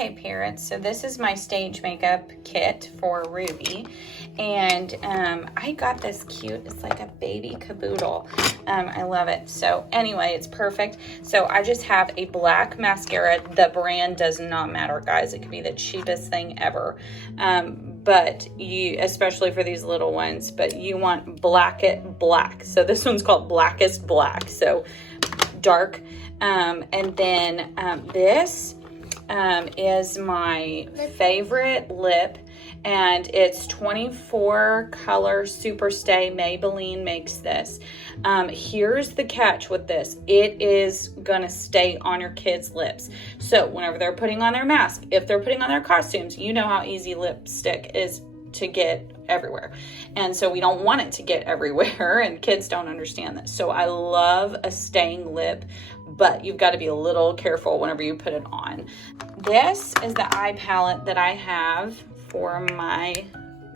Okay, parents, so this is my stage makeup kit for Ruby, and I got this cute, it's like a baby caboodle. I love it. So anyway, it's perfect. So I just have a black mascara. The brand does not matter, guys. It could be the cheapest thing ever, but you, especially for these little ones, but you want black. So this one's called Blackest Black, so dark. And then this is my favorite lip, and it's 24 color Superstay. Maybelline makes this. Here's the catch with this. It is gonna stay on your kids' lips. So whenever they're putting on their mask, if they're putting on their costumes, you know how easy lipstick is to get everywhere, and so we don't want it to get everywhere, and kids don't understand this. So I love a staying lip, but you've got to be a little careful whenever you put it on. This is the eye palette that I have for my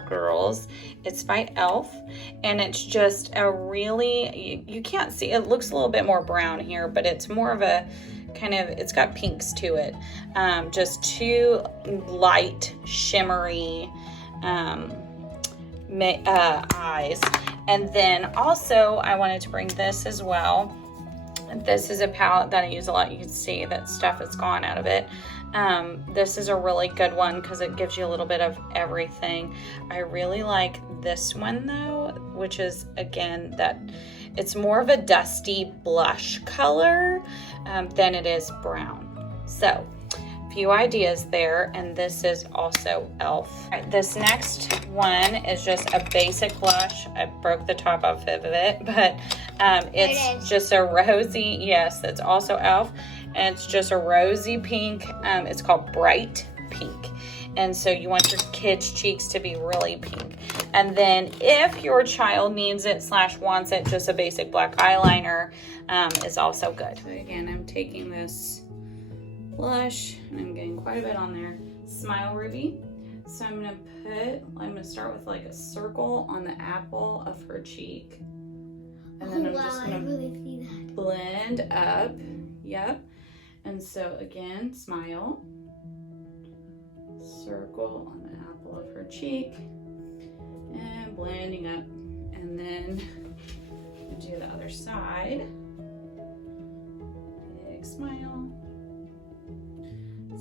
girls. It's by e.l.f. and it's just a really, you can't see, it looks a little bit more brown here, but it's more of a kind of, it's got pinks to it. Just two light shimmery eyes. And then also I wanted to bring this as well. This is a palette that I use a lot. You can see that stuff has gone out of it. This is a really good one because it gives you a little bit of everything. I really like this one though, which is, again, that it's more of a dusty blush color than it is brown. So few ideas there, and this is also e.l.f. All right, this next one is just a basic blush. I broke the top off of it, but it's just a rosy, yes, it's also e.l.f. and it's just a rosy pink. It's called Bright Pink, and so you want your kids' cheeks to be really pink. And then if your child needs it / wants it, just a basic black eyeliner is also good. So again, I'm taking this blush and I'm getting quite a bit on there. Smile Ruby. So I'm gonna start with like a circle on the apple of her cheek, and then I'm just gonna really blend up. Yep. And so again, smile, circle on the apple of her cheek, and blending up, and then do the other side. Big smile.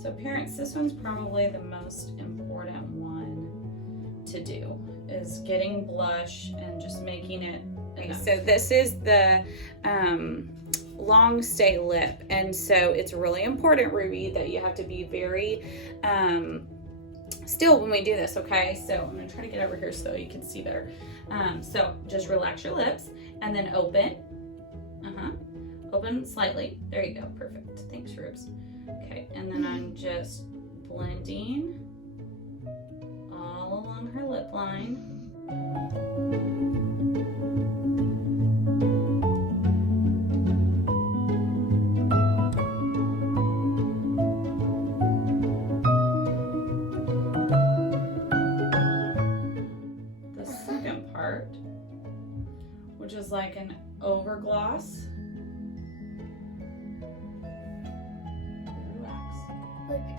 So parents, this one's probably the most important one to do, is getting blush and just making it enough. So this is the long stay lip, and so it's really important, Ruby, that you have to be very still when we do this, okay? So I'm gonna try to get over here so you can see better. So just relax your lips and then open. Open slightly. There you go, perfect. Thanks, Rubes. Okay, and then I'm just blending all along her lip line. The second part, which is like an overgloss.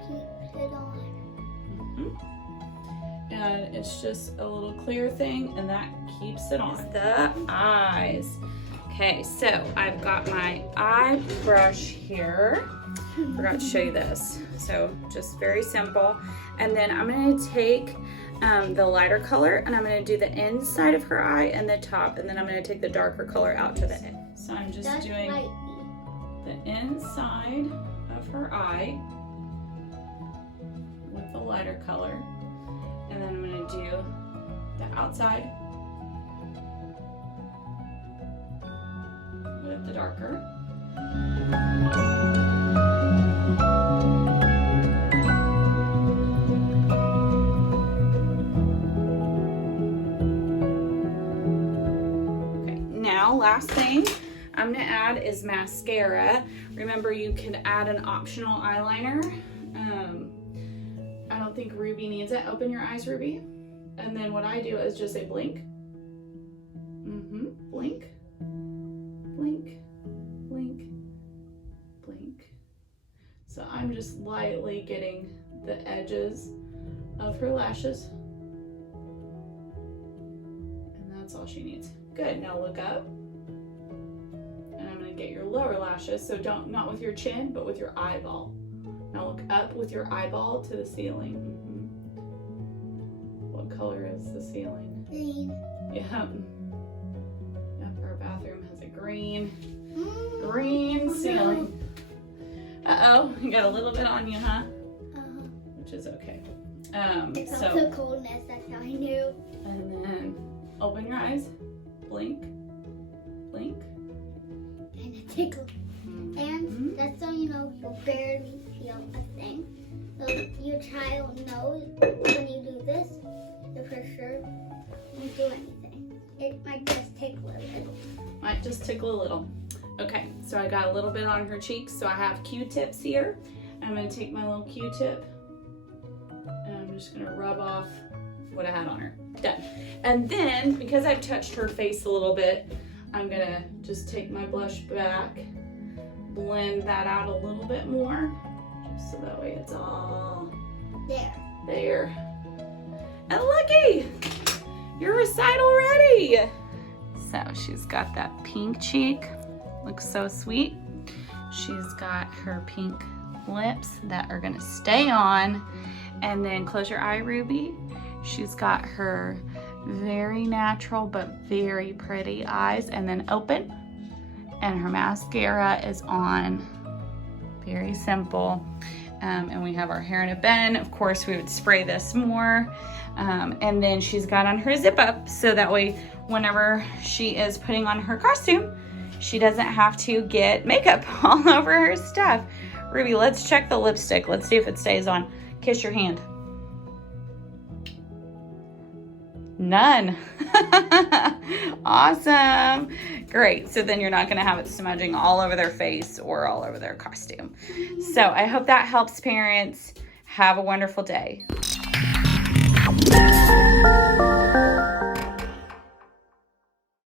Keeps it on. And it's just a little clear thing, and that keeps it on. The eyes. Okay, so I've got my eye brush here. Forgot to show you this. So just very simple. And then I'm going to take the lighter color, and I'm going to do the inside of her eye and the top, and then I'm going to take the darker color out to the end. So I'm just doing the inside of her eye with the lighter color, and then I'm going to do the outside with the darker. Okay, now last thing I'm going to add is mascara. Remember, you can add an optional eyeliner. I don't think Ruby needs it. Open your eyes, Ruby. And then what I do is just say blink. Blink. Blink. Blink. Blink. So I'm just lightly getting the edges of her lashes. And that's all she needs. Good, now look up. And I'm gonna get your lower lashes. So not with your chin, but with your eyeball. Now look up with your eyeball to the ceiling. What color is the ceiling? Green. Yep. Yep, our bathroom has a green Oh, ceiling. Uh-oh, you got a little bit on you, huh? No. Which is okay. It's So, also coldness, that's how I knew. and then open your eyes, blink, blink. And it tickled. And that's so you know you'll barely feel a thing. So your child knows when you do this, you're for sure won't do anything. It might just tickle a little. Might just tickle a little. Okay, so I got a little bit on her cheeks, so I have Q-tips here. I'm gonna take my little Q-tip and I'm just gonna rub off what I had on her. Done. And then, because I've touched her face a little bit, I'm gonna just take my blush back, blend that out a little bit more, just so that way it's all there. And looky, your recital ready. So she's got that pink cheek, looks so sweet. She's got her pink lips that are gonna stay on. And then close your eye, Ruby. She's got her very natural but very pretty eyes, and then open. And her mascara is on. Very simple. And we have our hair in a bun. Of course, we would spray this more. And then she's got on her zip up, so that way whenever she is putting on her costume, she doesn't have to get makeup all over her stuff. Ruby, let's check the lipstick. Let's see if it stays on. Kiss your hand. None. Awesome. Great. So then you're not going to have it smudging all over their face or all over their costume. So I hope that helps, parents. Have a wonderful day.